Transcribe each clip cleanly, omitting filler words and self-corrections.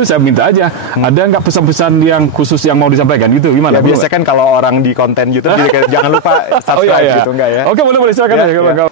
itu saya minta aja, ada nggak pesan-pesan yang khusus yang mau disampaikan gitu? Gimana? Ya, biasanya kan kalau orang di konten YouTube jangan lupa subscribe gitu, enggak ya? Oke, boleh silakan. Ya.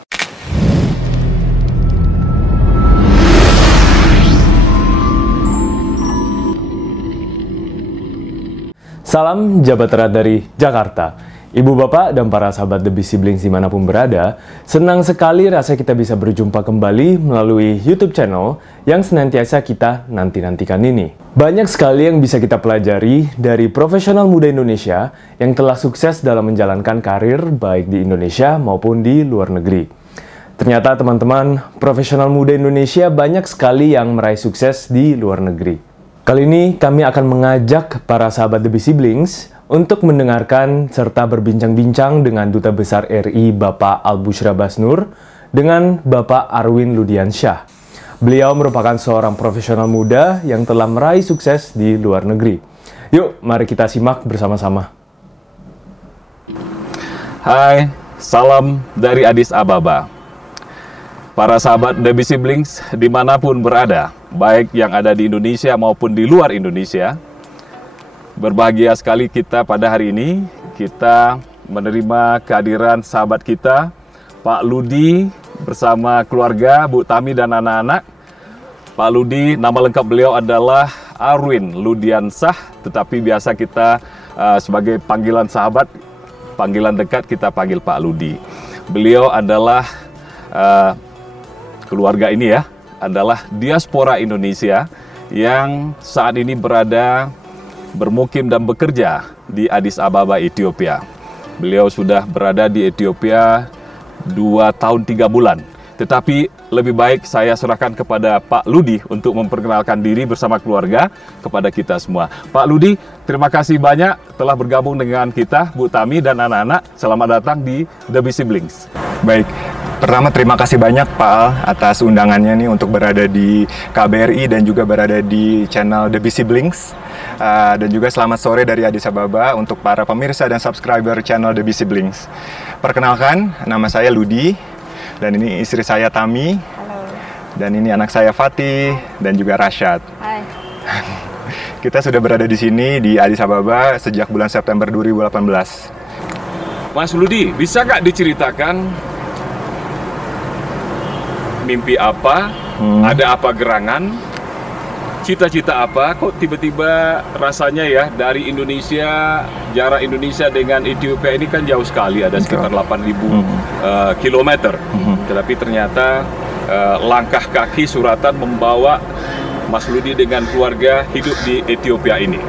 Salam Jabat Erat dari Jakarta. Ibu bapak dan para sahabat The Busy Blinks dimanapun berada, senang sekali rasanya kita bisa berjumpa kembali melalui YouTube channel yang senantiasa kita nanti-nantikan ini. Banyak sekali yang bisa kita pelajari dari profesional muda Indonesia yang telah sukses dalam menjalankan karir baik di Indonesia maupun di luar negeri. Ternyata teman-teman, profesional muda Indonesia banyak sekali yang meraih sukses di luar negeri. Kali ini kami akan mengajak para sahabat The Busy Blinks untuk mendengarkan serta berbincang-bincang dengan Duta Besar RI Bapak Albusyra Basnur dengan Bapak Arwin Ludiansyah. Beliau merupakan seorang profesional muda yang telah meraih sukses di luar negeri. Yuk, mari kita simak bersama-sama. Hai, salam dari Addis Ababa. Para sahabat The Busy Blinks dimanapun berada, baik yang ada di Indonesia maupun di luar Indonesia, berbahagia sekali kita pada hari ini. Kita menerima kehadiran sahabat kita, Pak Ludi, bersama keluarga, Bu Tami dan anak-anak. Pak Ludi, nama lengkap beliau adalah Arwin Ludiansyah, tetapi biasa kita sebagai panggilan sahabat, panggilan dekat kita panggil Pak Ludi. Beliau adalah keluarga ini ya, adalah diaspora Indonesia yang saat ini bermukim dan bekerja di Addis Ababa, Ethiopia. Beliau sudah berada di Ethiopia 2 tahun 3 bulan. Tetapi lebih baik saya serahkan kepada Pak Ludi untuk memperkenalkan diri bersama keluarga kepada kita semua. Pak Ludi, terima kasih banyak telah bergabung dengan kita, Bu Tami dan anak-anak. Selamat datang di The Busy Blinks. Baik. Pertama, terima kasih banyak Pak Al atas undangannya nih untuk berada di KBRI dan juga berada di channel The Busy Blinks. Dan juga selamat sore dari Addis Ababa untuk para pemirsa dan subscriber channel The Busy Blinks. Perkenalkan, nama saya Ludi dan ini istri saya Tami. Halo. Dan ini anak saya Fatih dan juga Rashad. Hai. Kita sudah berada di sini di Addis Ababa sejak bulan September 2018. Mas Ludi, bisa nggak diceritakan mimpi apa, ada apa gerangan, cita-cita apa, kok tiba-tiba rasanya ya dari Indonesia, jarak Indonesia dengan Ethiopia ini kan jauh sekali, ada sekitar 8.000 kilometer. Tetapi ternyata langkah kaki suratan membawa Mas Ludi dengan keluarga hidup di Ethiopia ini.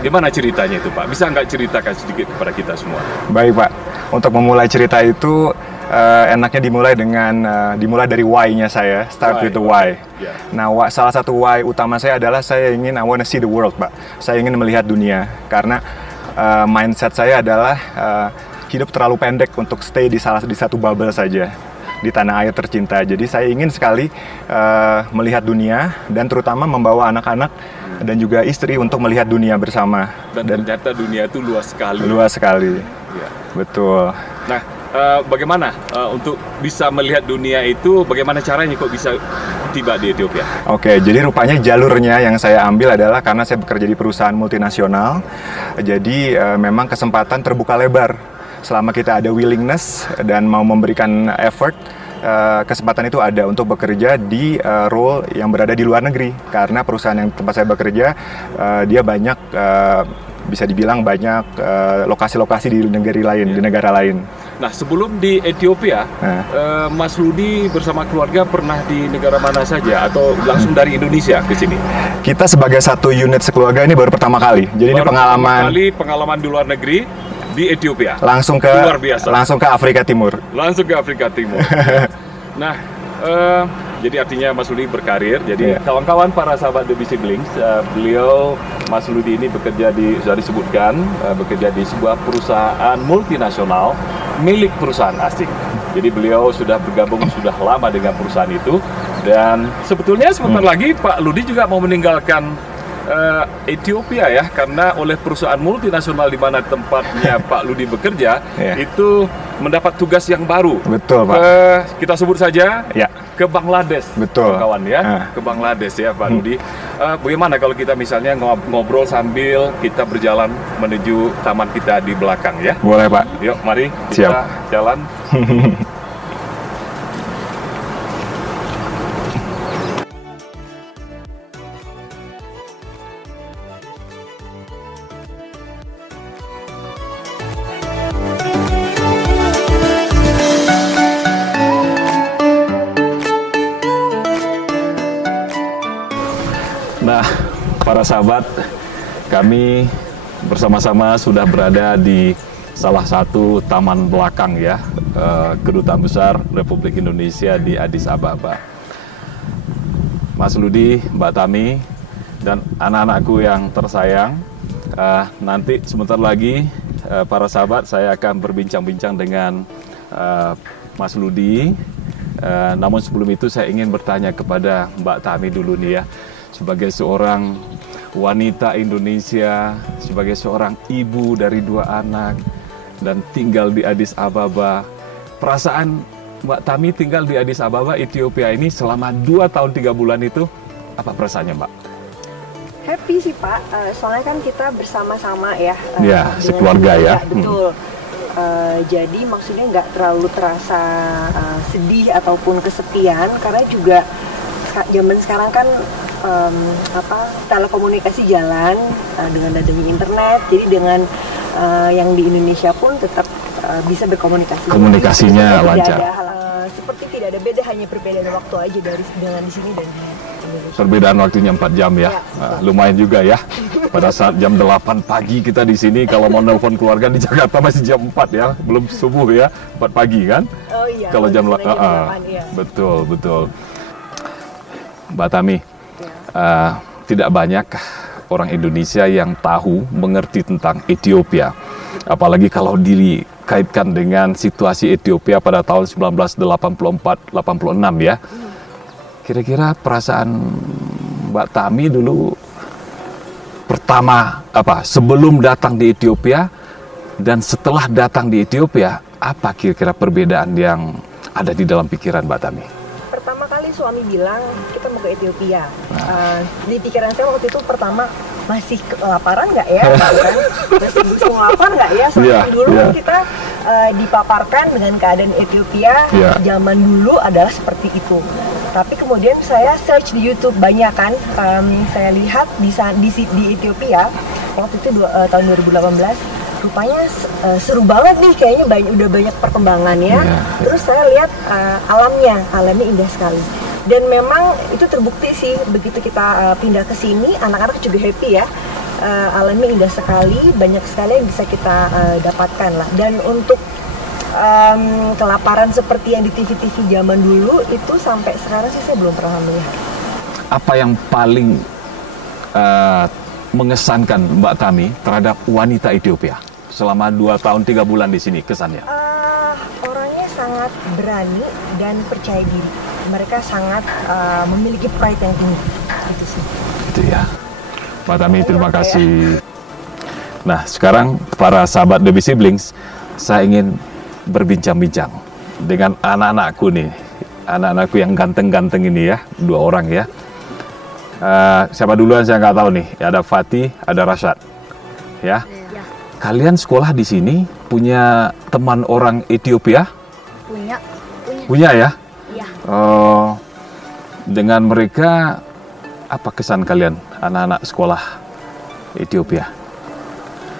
Gimana ceritanya itu Pak? Bisa nggak ceritakan sedikit kepada kita semua? Baik Pak, untuk memulai cerita itu enaknya dimulai dari why-nya saya, start with the why. Yeah. Nah, salah satu why utama saya adalah saya ingin I wanna see the world, Pak. Saya ingin melihat dunia karena mindset saya adalah hidup terlalu pendek untuk stay di satu bubble saja di tanah air tercinta. Jadi saya ingin sekali melihat dunia dan terutama membawa anak-anak dan juga istri untuk melihat dunia bersama. Dan ternyata dunia itu luas sekali. Luas sekali. Ya. Betul. Nah, bagaimana untuk bisa melihat dunia itu, bagaimana caranya kok bisa tiba di Ethiopia? Oke, jadi rupanya jalurnya yang saya ambil adalah karena saya bekerja di perusahaan multinasional. Jadi memang kesempatan terbuka lebar. Selama kita ada willingness dan mau memberikan effort, kesempatan itu ada untuk bekerja di role yang berada di luar negeri. Karena perusahaan yang tempat saya bekerja, dia banyak, bisa dibilang banyak lokasi-lokasi di negara lain. Nah, sebelum di Ethiopia, Mas Ludi bersama keluarga pernah di negara mana saja atau langsung dari Indonesia ke sini? Kita sebagai satu unit sekeluarga ini baru pertama kali. Jadi ini pengalaman di luar negeri di Ethiopia. Langsung ke Afrika Timur. Langsung ke Afrika Timur. Nah, jadi artinya Mas Ludi berkarir. Jadi kawan-kawan para sahabat The Busy Blinks, Mas Ludi ini bekerja sudah disebutkan, bekerja di sebuah perusahaan multinasional milik perusahaan asing. Jadi beliau sudah bergabung sudah lama dengan perusahaan itu, dan sebetulnya sebentar lagi Pak Ludi juga mau meninggalkan Ethiopia ya, karena oleh perusahaan multinasional di mana tempatnya Pak Ludi bekerja, itu mendapat tugas yang baru. Betul, Pak. Kita sebut saja Ya. ke Bangladesh, Betul. kawan ya, ke Bangladesh ya Pak Ludi. Bagaimana kalau kita misalnya ngobrol sambil kita berjalan menuju taman kita di belakang ya? Boleh, Pak. Yuk, mari kita jalan. Nah, para sahabat, kami bersama-sama sudah berada di salah satu taman belakang ya, Kedutaan Besar Republik Indonesia di Addis Ababa. Mas Ludi, Mbak Tami, dan anak-anakku yang tersayang, nanti sebentar lagi para sahabat saya akan berbincang-bincang dengan Mas Ludi. Namun sebelum itu saya ingin bertanya kepada Mbak Tami dulu nih ya, sebagai seorang wanita Indonesia, sebagai seorang ibu dari 2 anak, dan tinggal di Addis Ababa. Perasaan Mbak Tami tinggal di Addis Ababa, Ethiopia ini selama 2 tahun 3 bulan itu, apa perasaannya Mbak? Happy sih Pak, soalnya kan kita bersama-sama ya. Ya, sekeluarga ya. Betul. Jadi maksudnya nggak terlalu terasa sedih ataupun kesepian, karena juga zaman sekarang kan telekomunikasi jalan dengan adanya internet, jadi dengan yang di Indonesia pun tetap bisa berkomunikasi. Komunikasinya lancar. Seperti tidak ada beda, hanya perbedaan waktu aja dengan di sini dan di Indonesia. Perbedaan waktunya 4 jam ya, lumayan juga ya. Pada saat jam 8 pagi kita di sini, kalau mau nelpon keluarga di Jakarta masih jam 4 ya, belum subuh ya, 4 pagi kan? Oh iya. Kalau jam 8, ya. betul. Mbak Tami, tidak banyak orang Indonesia yang tahu, mengerti tentang Ethiopia. Apalagi kalau dikaitkan dengan situasi Ethiopia pada tahun 1984-86 ya. Kira-kira perasaan Mbak Tami dulu pertama sebelum datang di Ethiopia dan setelah datang di Ethiopia, apa kira-kira perbedaan yang ada di dalam pikiran Mbak Tami? Pertama kali suami bilang kita mau ke Ethiopia. Di pikiran saya waktu itu pertama, masih kelaparan nggak ya? Masih musim lapar nggak ya? Soalnya dulu kita dipaparkan dengan keadaan Ethiopia zaman dulu adalah seperti itu. Tapi kemudian saya search di YouTube banyak kan, saya lihat di Ethiopia waktu itu tahun 2018. Rupanya seru banget nih, kayaknya udah banyak perkembangannya. Terus saya lihat alamnya indah sekali. Dan memang itu terbukti sih, begitu kita pindah ke sini, anak-anak juga happy ya. Alamnya indah sekali, banyak sekali yang bisa kita dapatkan lah. Dan untuk kelaparan seperti yang di TV-TV zaman dulu, itu sampai sekarang sih saya belum pernah melihat. Apa yang paling mengesankan Mbak Tami terhadap wanita Ethiopia selama 2 tahun 3 bulan di sini, kesannya? Orangnya sangat berani dan percaya diri. Mereka sangat memiliki pride yang tinggi. Itu sih. Itu ya. Mbak Tami, terima kasih. Nah, sekarang para sahabat Debbie Siblings, saya ingin berbincang-bincang dengan anak-anakku nih. Anak-anakku yang ganteng-ganteng ini ya, 2 orang ya. Siapa duluan saya nggak tahu nih. Ada Fatih, ada Rashad. Ya. Kalian sekolah di sini punya teman orang Ethiopia? Punya ya? Iya. Dengan mereka, apa kesan kalian anak-anak sekolah Ethiopia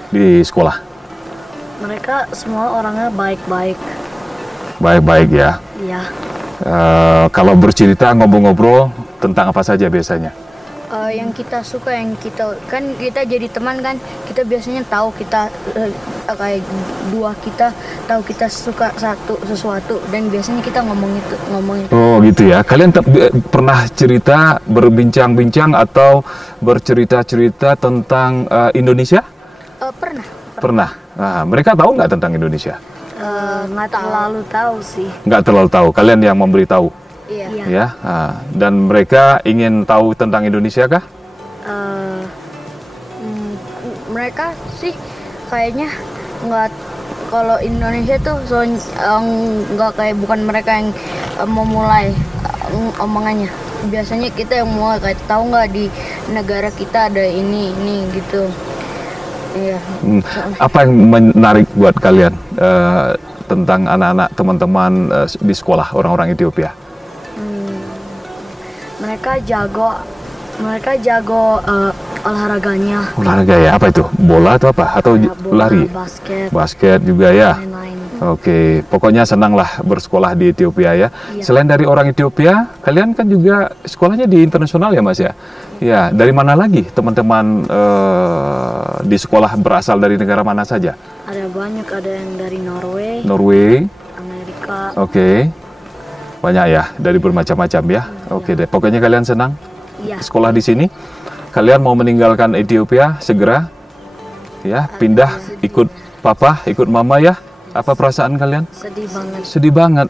di sekolah? Mereka semua orangnya baik-baik. Baik-baik ya? Iya. Kalau bercerita, ngobrol-ngobrol tentang apa saja biasanya? Yang kita suka, yang kita jadi teman kan, kita biasanya tahu kita kayak kita tahu kita suka sesuatu, dan biasanya kita ngomong itu. Oh gitu ya. Kalian pernah cerita, berbincang-bincang atau bercerita-cerita tentang Indonesia? Pernah. Nah, mereka tahu nggak tentang Indonesia? Nggak terlalu tahu sih. Nggak terlalu tahu. Kalian yang memberitahu? Iya. Ya. Dan mereka ingin tahu tentang Indonesia kah? Mereka sih kayaknya nggak, kalau Indonesia tuh nggak kayak, bukan mereka yang memulai omongannya. Biasanya kita yang mulai, kayak tahu nggak di negara kita ada ini gitu. Iya. Apa yang menarik buat kalian tentang anak-anak teman-teman di sekolah orang-orang Ethiopia? Mereka jago olahraganya. Olahraga ya, apa itu? Bola atau apa? Atau Bola, lari? Basket juga ya. Lain-lain. Oke, pokoknya senanglah bersekolah di Ethiopia ya. Iya. Selain dari orang Ethiopia, kalian kan juga sekolahnya di internasional ya Mas ya? Ya, dari mana lagi teman-teman di sekolah berasal dari negara mana saja? Ada banyak, ada yang dari Norway, Amerika. Oke. Banyak ya, dari bermacam-macam ya. Oke deh, pokoknya kalian senang Iya. sekolah di sini. Kalian mau meninggalkan Ethiopia segera, ya, pindah ikut papa, ikut mama ya. Apa perasaan kalian? Sedih banget. Sedih banget.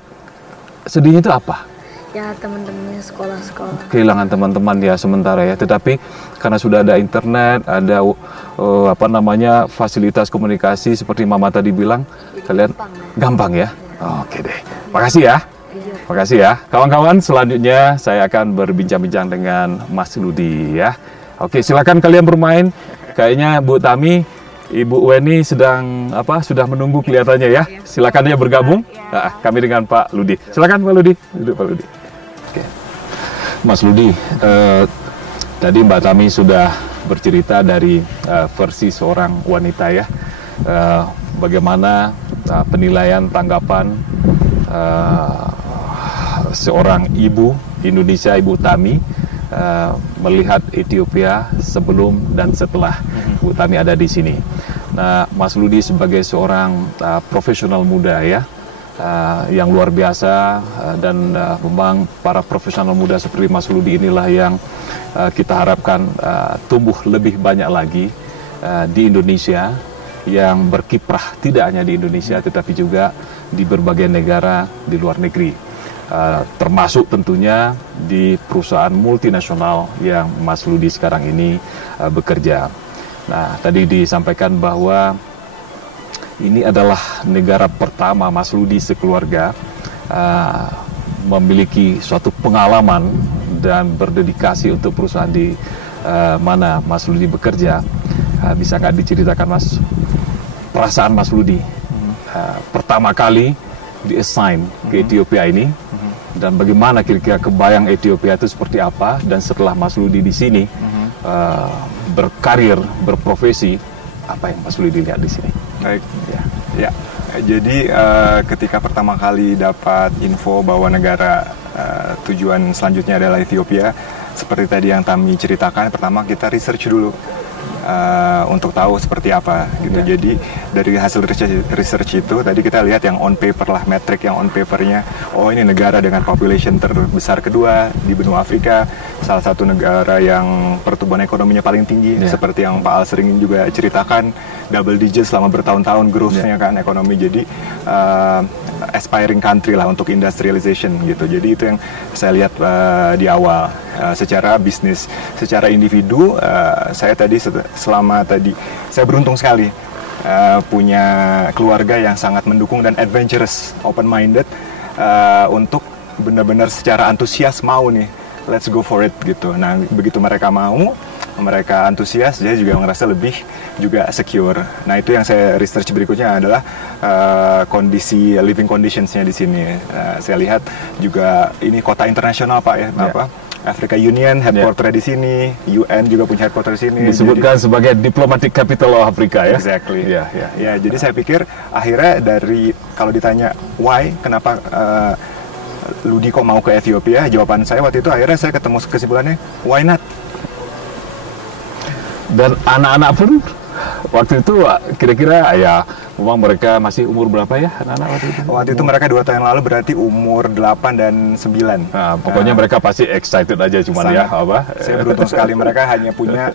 Sedihnya itu apa? Ya, teman-temannya sekolah-sekolah. Kehilangan teman-teman ya sementara ya. Tetapi karena sudah ada internet, ada fasilitas komunikasi seperti Mama tadi bilang, kalian gampang ya. Oke deh. Makasih ya. Makasih ya. Kawan-kawan, selanjutnya saya akan berbincang-bincang dengan Mas Ludi ya. Oke, silakan kalian bermain. Kayaknya Bu Tami, Ibu Weni sedang sudah menunggu kelihatannya ya. Silakan ya bergabung. Nah, kami dengan Pak Ludi. Silakan Pak Ludi. Duduk Pak Ludi. Oke. Mas Ludi, tadi Mbak Tami sudah bercerita dari versi seorang wanita ya. Bagaimana penilaian, tanggapan seorang ibu Indonesia, Ibu Tami, melihat Ethiopia sebelum dan setelah Bu Tami ada di sini. Nah, Mas Ludi sebagai seorang profesional muda ya, yang luar biasa, dan memang para profesional muda seperti Mas Ludi inilah yang kita harapkan tumbuh lebih banyak lagi di Indonesia, yang berkiprah tidak hanya di Indonesia tetapi juga di berbagai negara di luar negeri. Termasuk tentunya di perusahaan multinasional yang Mas Ludi sekarang ini bekerja. Nah, tadi disampaikan bahwa ini adalah negara pertama Mas Ludi sekeluarga memiliki suatu pengalaman dan berdedikasi untuk perusahaan di mana Mas Ludi bekerja. Bisa nggak diceritakan Mas, perasaan Mas Ludi pertama kali di-assign ke Ethiopia ini, dan bagaimana kira-kira kebayang Ethiopia itu seperti apa, dan setelah Mas Ludi di sini berkarir, berprofesi, apa yang Mas Ludi lihat di sini? Baik, ya. Jadi ketika pertama kali dapat info bahwa negara tujuan selanjutnya adalah Ethiopia, seperti tadi yang Tami ceritakan, pertama kita research dulu untuk tahu seperti apa gitu. Jadi dari hasil research itu tadi kita lihat yang on paper lah, metrik yang on papernya, oh ini negara dengan population terbesar kedua di benua Afrika, salah satu negara yang pertumbuhan ekonominya paling tinggi, seperti yang Pak Al sering juga ceritakan, double digit selama bertahun-tahun growth-nya kan ekonomi. Jadi aspiring country lah untuk industrialization gitu. Jadi itu yang saya lihat di awal. Secara bisnis, secara individu, saya tadi saya beruntung sekali punya keluarga yang sangat mendukung dan adventurous, open minded, untuk benar-benar secara antusias mau nih, let's go for it gitu. Nah, begitu mereka mau, mereka antusias, saya juga ngerasa lebih juga secure. Nah, itu yang saya research berikutnya adalah kondisi living conditionsnya di sini. Saya lihat juga ini kota internasional Pak ya, Africa Union headquarter di sini, UN juga punya headquarter di sini. Disebutkan sebagai diplomatic capital of Africa ya. Exactly. Ya, jadi saya pikir akhirnya dari kalau ditanya why, kenapa Ludi kok mau ke Ethiopia, jawaban saya waktu itu akhirnya saya ketemu kesimpulannya why not. Dan anak-anak pun waktu itu kira-kira ya, memang mereka masih umur berapa ya anak-anak waktu itu? Waktu itu mereka 2 tahun yang lalu berarti umur 8 dan 9. Nah, pokoknya mereka pasti excited aja cuman ya apa? Saya beruntung sekali, mereka hanya punya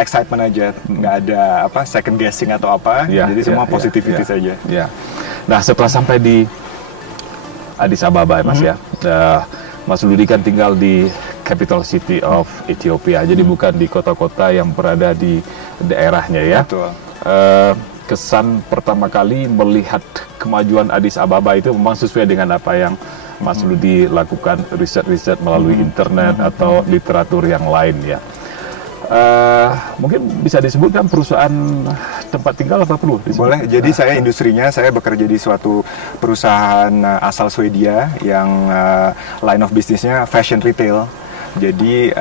excitement aja, nggak ada second guessing atau apa. Jadi semua positivity saja. Ya. Nah, setelah sampai di Addis Ababa Mas ya. Mas Ludi kan tinggal di capital city of Ethiopia. Jadi bukan di kota-kota yang berada di daerahnya ya. Betul. Kesan pertama kali melihat kemajuan Addis Ababa itu memang sesuai dengan apa yang Mas Ludi lakukan, riset-riset melalui internet atau literatur yang lain ya. Mungkin bisa disebutkan perusahaan tempat tinggal apa perlu disebut? Boleh. Jadi saya industrinya, saya bekerja di suatu perusahaan asal Swedia yang line of bisnisnya fashion retail. Jadi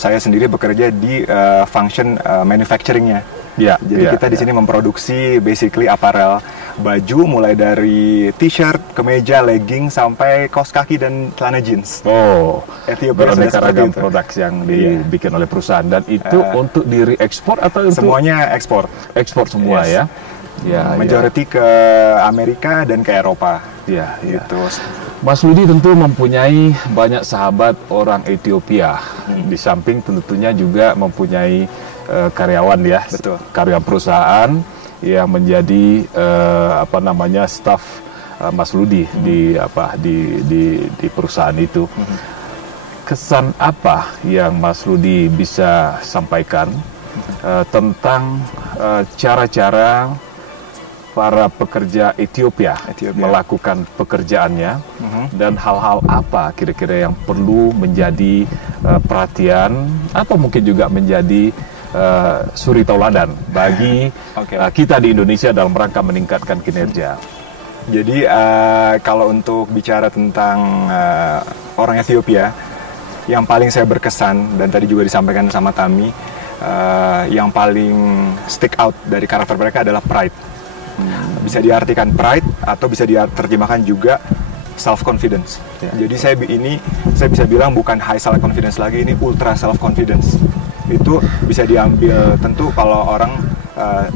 saya sendiri bekerja di function manufacturingnya. Ya, jadi kita di sini memproduksi basically apparel, baju mulai dari t-shirt, kemeja, legging sampai kaos kaki dan celana jeans. Oh, beraneka ragam itu. produk yang dibikin oleh perusahaan, dan itu untuk diri ekspor atau untuk semuanya ekspor? Ekspor semua ya. Ya, majority ke Amerika dan ke Eropa. Ya, gitu. Mas Ludi tentu mempunyai banyak sahabat orang Ethiopia. Di samping tentunya juga mempunyai karyawan ya, betul, karyawan perusahaan yang menjadi staf Mas Ludi di perusahaan itu. Kesan apa yang Mas Ludi bisa sampaikan tentang cara-cara para pekerja Ethiopia melakukan pekerjaannya, dan hal-hal apa kira-kira yang perlu menjadi perhatian atau mungkin juga menjadi suri tauladan bagi kita di Indonesia dalam rangka meningkatkan kinerja. Jadi kalau untuk bicara tentang orang Ethiopia, yang paling saya berkesan dan tadi juga disampaikan sama Tami, yang paling stick out dari karakter mereka adalah pride. Bisa diartikan pride atau bisa diterjemahkan juga self confidence. Jadi saya bisa bilang bukan high self confidence lagi, ini ultra self confidence. Itu bisa diambil, tentu kalau orang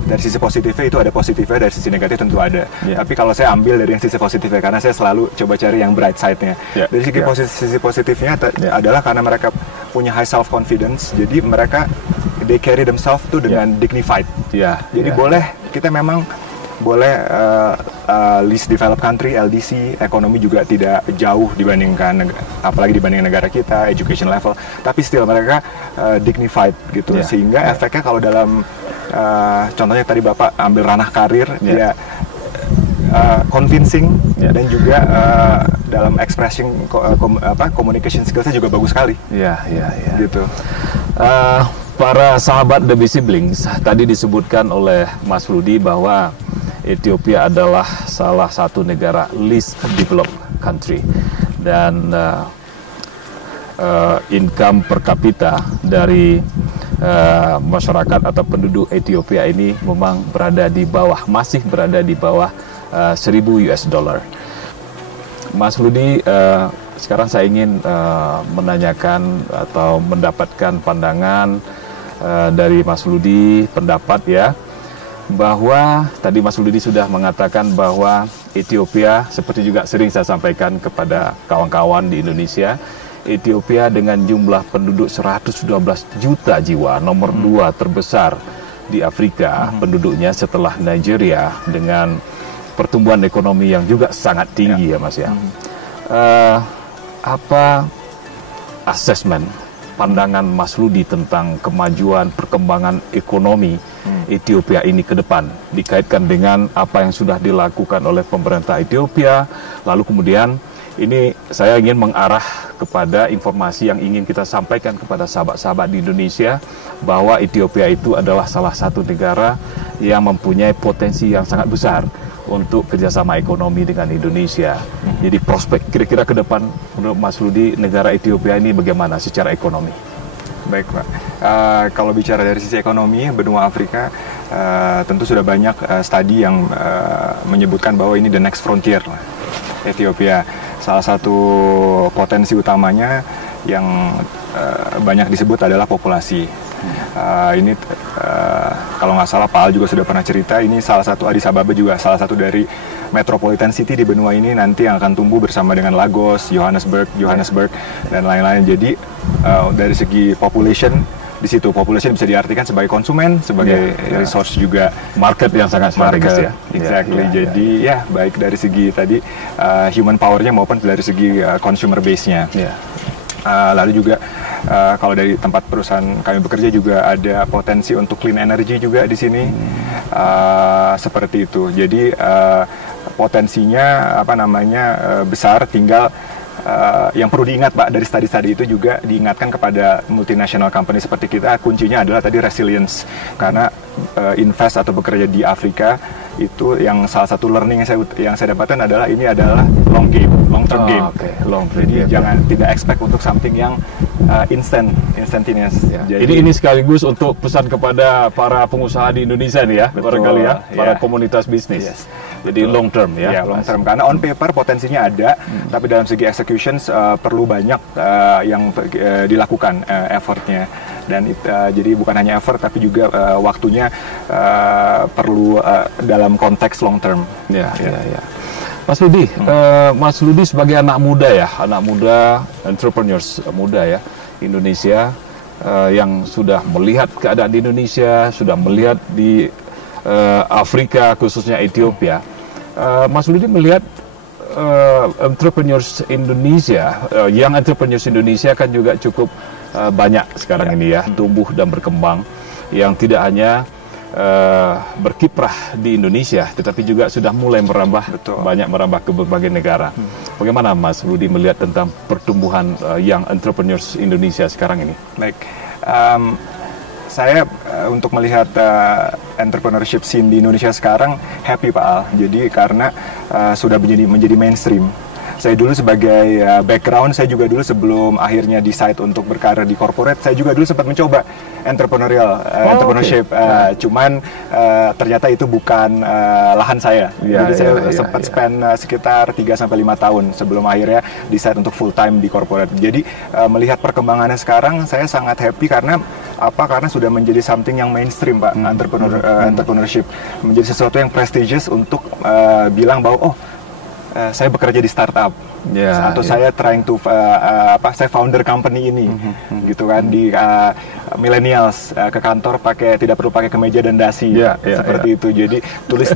dari sisi positifnya itu ada positifnya, dari sisi negatif tentu ada. Tapi kalau saya ambil dari yang sisi positifnya, karena saya selalu coba cari yang bright side-nya. Dari sisi positifnya adalah karena mereka punya high self confidence, jadi mereka they carry themselves tuh dengan dignified. Jadi boleh, kita memang boleh least developed country, LDC, ekonomi juga tidak jauh dibandingkan, apalagi dibanding negara kita, education level, tapi still mereka dignified gitu, sehingga efeknya kalau dalam contohnya tadi Bapak ambil ranah karir, convincing dan juga dalam expressing communication skillsnya juga bagus sekali. Gitu. Para sahabat The Busy Siblings, tadi disebutkan oleh Mas Ludi bahwa Ethiopia adalah salah satu negara least developed country, dan income per kapita dari masyarakat atau penduduk Ethiopia ini memang masih berada di bawah 1.000 US dollar. Mas Ludi, sekarang saya ingin menanyakan atau mendapatkan pandangan dari Mas Ludi, pendapat ya, bahwa tadi Mas Ludi sudah mengatakan bahwa Ethiopia, seperti juga sering saya sampaikan kepada kawan-kawan di Indonesia, Ethiopia dengan jumlah penduduk 112 juta jiwa, nomor 2 terbesar di Afrika penduduknya setelah Nigeria, dengan pertumbuhan ekonomi yang juga sangat tinggi ya Mas ya. Apa assessment, pandangan Mas Ludi tentang kemajuan perkembangan ekonomi Ethiopia ini ke depan, dikaitkan dengan apa yang sudah dilakukan oleh pemerintah Ethiopia, lalu kemudian ini saya ingin mengarah kepada informasi yang ingin kita sampaikan kepada sahabat-sahabat di Indonesia, bahwa Ethiopia itu adalah salah satu negara yang mempunyai potensi yang sangat besar untuk kerjasama ekonomi dengan Indonesia. Jadi prospek kira-kira ke depan menurut Mas Ludi, negara Ethiopia ini bagaimana secara ekonomi? Baik Pak, kalau bicara dari sisi ekonomi benua Afrika, tentu sudah banyak studi yang menyebutkan bahwa ini the next frontier lah, Ethiopia. Salah satu potensi utamanya yang banyak disebut adalah populasi. Ini kalau nggak salah Pak Al juga sudah pernah cerita, ini salah satu, Addis Ababa juga salah satu dari metropolitan city di benua ini nanti yang akan tumbuh bersama dengan Lagos, Johannesburg dan lain-lain. Jadi dari segi population, di situ population bisa diartikan sebagai konsumen, sebagai resource juga, market yang sangat strategis ya. Exactly. Jadi ya baik dari segi tadi human power-nya maupun dari segi consumer base-nya. Lalu juga Kalau dari tempat perusahaan kami bekerja juga ada potensi untuk clean energy juga di sini, seperti itu. Jadi potensinya besar, tinggal yang perlu diingat Pak dari studi-studi itu juga diingatkan kepada multinational company seperti kita, kuncinya adalah tadi resilience, karena invest atau bekerja di Afrika itu yang salah satu learning yang saya dapatkan adalah ini adalah long term game. Jadi jangan tidak expect untuk something yang instantaneous. Jadi ini sekaligus untuk pesan kepada para pengusaha di Indonesia nih ya, barangkali ya, para komunitas bisnis. Jadi long term ya. Long term, karena on paper potensinya ada, tapi dalam segi executions perlu banyak yang dilakukan effortnya. Dan jadi bukan hanya effort tapi juga waktunya perlu dalam konteks long term. Ya. Mas Ludi, Mas Ludi sebagai anak muda entrepreneurs muda ya Indonesia, yang sudah melihat keadaan di Indonesia, sudah melihat di Afrika khususnya Ethiopia. Mas Ludi melihat entrepreneurs Indonesia, young entrepreneurs Indonesia kan juga cukup banyak sekarang ini ya, tumbuh dan berkembang, yang tidak hanya berkiprah di Indonesia, tetapi juga sudah mulai merambah ke berbagai negara. Bagaimana Mas Rudi melihat tentang pertumbuhan young entrepreneurs Indonesia sekarang ini? Baik, saya untuk melihat entrepreneurship scene di Indonesia sekarang happy Pak Al. Jadi karena sudah menjadi mainstream. Saya dulu sebagai background, saya juga dulu sebelum akhirnya decide untuk berkarir di corporate, saya juga dulu sempat mencoba entrepreneurship. Cuman ternyata itu bukan lahan saya. Jadi saya sempat spend sekitar 3-5 tahun sebelum akhirnya decide untuk full time di corporate. Jadi melihat perkembangannya sekarang, saya sangat happy karena karena sudah menjadi something yang mainstream Pak, entrepreneurship. Menjadi sesuatu yang prestigious untuk bilang bahwa saya bekerja di startup, atau saya trying to saya founder company ini, gitu kan, di millennials ke kantor tidak perlu pakai kemeja dan dasi, seperti itu. Jadi tulis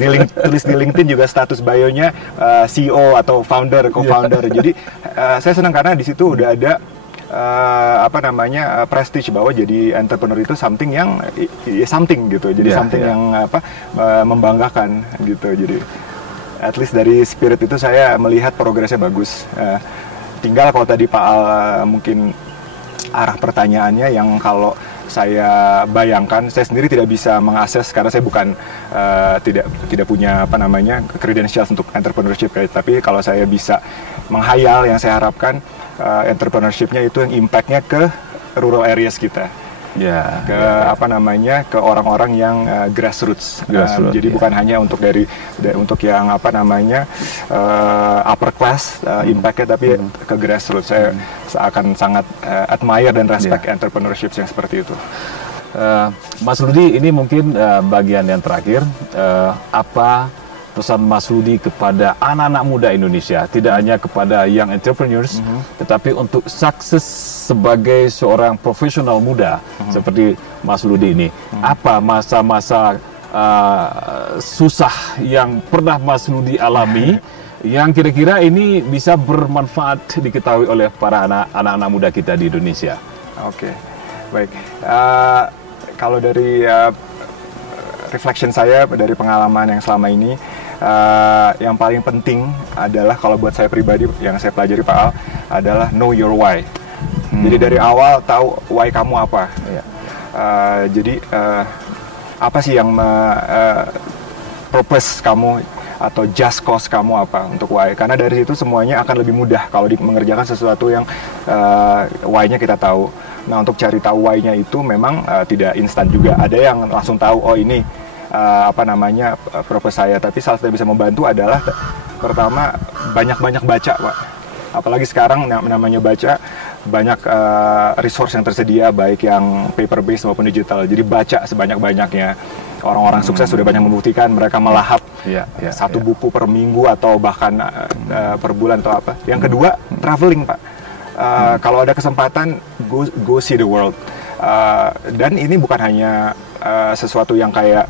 di LinkedIn juga status bio-nya CEO atau co-founder. Jadi saya senang karena di situ udah ada prestige bahwa jadi entrepreneur itu something yang something gitu. Jadi something yang membanggakan gitu. Jadi at least dari spirit itu saya melihat progresnya bagus. Tinggal kalau tadi Pak Al mungkin arah pertanyaannya yang kalau saya bayangkan, saya sendiri tidak bisa mengakses karena saya bukan tidak punya credentials untuk entrepreneurship ya. Tapi kalau saya bisa menghayal, yang saya harapkan entrepreneurship-nya itu yang impact-nya ke rural areas kita. Ke orang-orang yang grassroots. Jadi bukan hanya untuk yang upper class impact-nya, tapi ke grassroots. Saya akan sangat admire dan respect entrepreneurship yang seperti itu. Mas Rudi, ini mungkin bagian yang terakhir. Apa pesan Mas Rudi kepada anak-anak muda Indonesia, tidak hanya kepada young entrepreneurs, tetapi untuk sukses sebagai seorang profesional muda seperti Mas Rudi ini? Apa masa-masa susah yang pernah Mas Rudi alami yang kira-kira ini bisa bermanfaat diketahui oleh para anak-anak muda kita di Indonesia? Oke, baik. Kalau dari reflection saya dari pengalaman yang selama ini, yang paling penting adalah, kalau buat saya pribadi yang saya pelajari Pak Al, adalah know your why. Jadi dari awal tahu why kamu apa. Jadi apa sih yang purpose kamu atau just cause kamu apa untuk why. Karena dari situ semuanya akan lebih mudah kalau mengerjakan sesuatu yang why-nya kita tahu. Nah, untuk cari tahu why-nya itu memang tidak instan juga. Ada yang langsung tahu, oh ini purpose saya. Tapi salah satu yang bisa membantu adalah pertama banyak-banyak baca Pak. Apalagi sekarang namanya baca, banyak resource yang tersedia, baik yang paper based maupun digital. Jadi baca sebanyak-banyaknya. Orang-orang sukses sudah banyak membuktikan mereka melahap satu buku per minggu atau bahkan per bulan atau apa. Yang kedua, traveling Pak. Kalau ada kesempatan, go see the world. Dan ini bukan hanya sesuatu yang kayak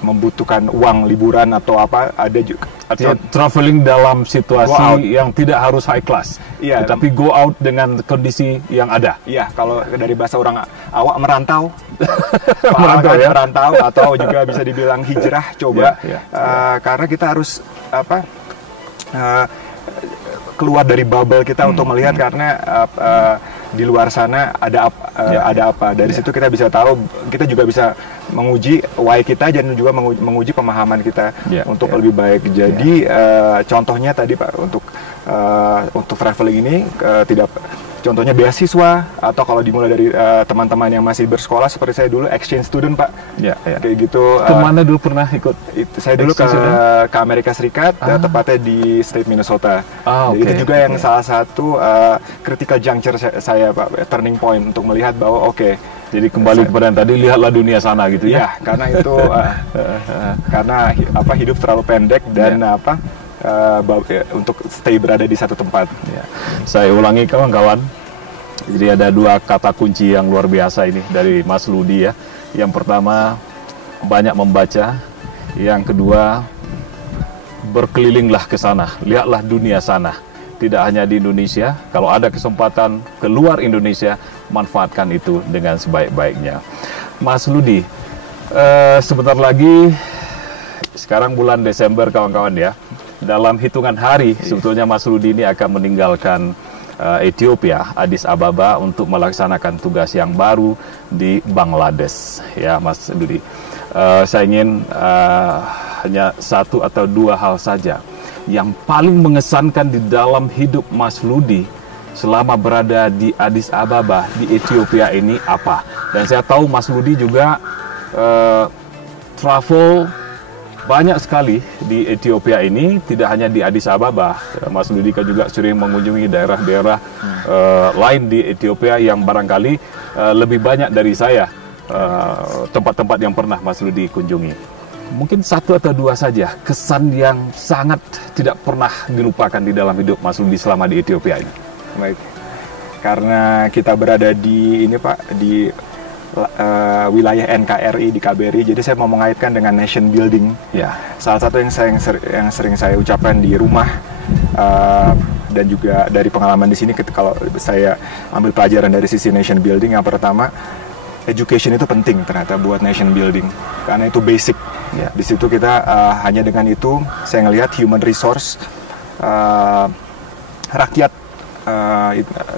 membutuhkan uang liburan atau apa, ada juga Artinya traveling dalam situasi yang tidak harus high class, tetapi go out dengan kondisi yang ada. Iya, kalau dari bahasa orang awak merantau, merantau atau juga bisa dibilang hijrah, coba. Karena kita harus keluar dari bubble kita untuk melihat karena di luar sana ada apa. Dari situ kita bisa tahu, kita juga bisa menguji why kita dan juga menguji pemahaman kita untuk lebih baik. Jadi contohnya tadi Pak, untuk traveling ini contohnya beasiswa, atau kalau dimulai dari teman-teman yang masih bersekolah seperti saya dulu, exchange student Pak, kayak gitu. Kemana dulu pernah ikut? Saya dulu ke Amerika Serikat, tepatnya di state Minnesota. Jadi itu juga yang salah satu critical juncture saya Pak, turning point untuk melihat bahwa jadi kembali kepada yang tadi, lihatlah dunia sana gitu ya. Karena itu karena hidup terlalu pendek dan untuk stay berada di satu tempat. Saya ulangi kawan-kawan. Jadi ada dua kata kunci yang luar biasa ini dari Mas Ludi ya. Yang pertama, banyak membaca. Yang kedua, berkelilinglah ke sana, lihatlah dunia sana. Tidak hanya di Indonesia, kalau ada kesempatan keluar Indonesia, manfaatkan itu dengan sebaik-baiknya. Mas Ludi, sebentar lagi, sekarang bulan Desember kawan-kawan ya, dalam hitungan hari sebetulnya Mas Ludi ini akan meninggalkan Ethiopia, Addis Ababa, untuk melaksanakan tugas yang baru di Bangladesh ya Mas Ludi. Saya ingin hanya satu atau dua hal saja yang paling mengesankan di dalam hidup Mas Ludi selama berada di Addis Ababa di Ethiopia ini apa. Dan saya tahu Mas Ludi juga travel banyak sekali di Ethiopia ini, tidak hanya di Addis Ababa. Mas Ludi kan juga sering mengunjungi daerah-daerah lain di Ethiopia yang barangkali lebih banyak dari saya tempat-tempat yang pernah Mas Ludi kunjungi. Mungkin satu atau dua saja kesan yang sangat tidak pernah dilupakan di dalam hidup Mas Ludi selama di Ethiopia ini. Baik, karena kita berada di ini Pak, di wilayah NKRI di KBRI, jadi saya mau mengaitkan dengan nation building. Salah satu yang sering saya ucapkan di rumah dan juga dari pengalaman di sini, kalau saya ambil pelajaran dari sisi nation building, yang pertama, education itu penting ternyata buat nation building, karena itu basic. Di situ kita hanya dengan itu saya ngelihat human resource, rakyat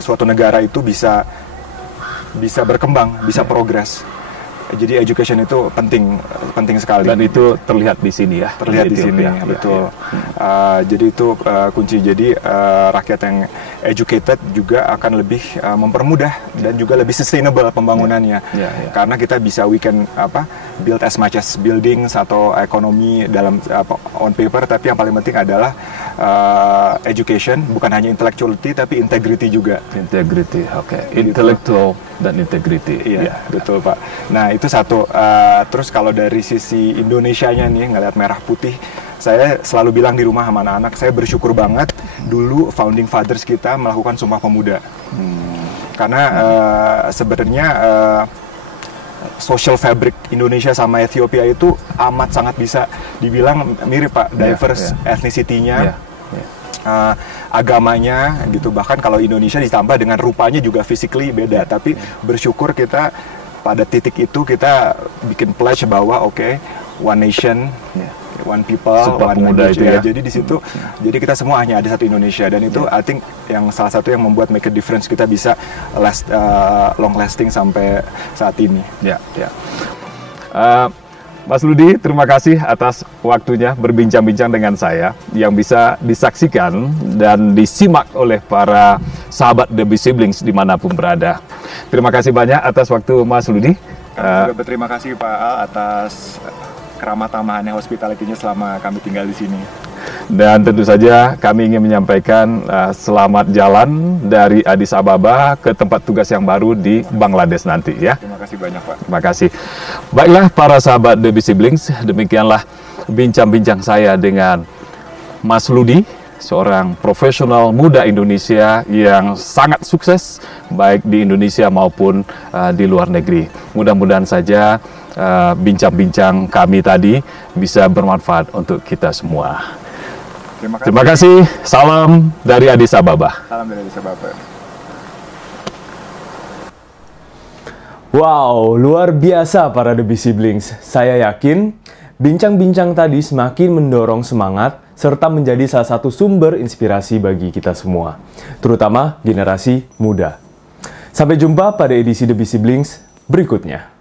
suatu negara itu bisa berkembang, bisa progres. Jadi education itu penting sekali. Dan itu terlihat di sini ya. Terlihat di sini, betul. Jadi itu kunci. Jadi rakyat yang educated juga akan lebih mempermudah dan juga lebih sustainable pembangunannya. Karena kita bisa we can build as much as buildings atau ekonomi dalam on paper, tapi yang paling penting adalah education, bukan hanya intellectuality tapi integrity juga. Integrity, intellectual dan integrity. Betul Pak. Nah itu satu. Terus kalau dari sisi Indonesianya nih, ngeliat merah putih, saya selalu bilang di rumah sama anak-anak, saya bersyukur banget dulu founding fathers kita melakukan Sumpah Pemuda. Karena sebenarnya social fabric Indonesia sama Ethiopia itu amat sangat bisa dibilang mirip Pak, diverse ethnicity-nya, agamanya gitu. Bahkan kalau Indonesia ditambah dengan rupanya juga physically beda, tapi bersyukur kita pada titik itu kita bikin pledge bahwa one nation, one people, one language ya. Jadi di situ, jadi kita semua hanya ada satu Indonesia, dan itu I think yang salah satu yang membuat make a difference, kita bisa long lasting sampai saat ini. Mas Ludi, terima kasih atas waktunya berbincang-bincang dengan saya yang bisa disaksikan dan disimak oleh para sahabat The Bee Siblings dimanapun berada. Terima kasih banyak atas waktu Mas Ludi. Kami juga berterima kasih Pak Al atas keramah tamahannya, hospitality-nya selama kami tinggal di sini. Dan tentu saja kami ingin menyampaikan selamat jalan dari Addis Ababa ke tempat tugas yang baru di Bangladesh nanti ya. Terima kasih banyak Pak. Terima kasih. Baiklah para sahabat The Bee Siblings, demikianlah bincang-bincang saya dengan Mas Ludi, seorang profesional muda Indonesia yang sangat sukses baik di Indonesia maupun di luar negeri. Mudah-mudahan saja bincang-bincang kami tadi bisa bermanfaat untuk kita semua. Terima kasih. Salam dari Addis Ababa. Salam dari Addis Ababa. Wow, luar biasa para The Busy Siblings. Saya yakin bincang-bincang tadi semakin mendorong semangat serta menjadi salah satu sumber inspirasi bagi kita semua, terutama generasi muda. Sampai jumpa pada edisi The Busy Siblings berikutnya.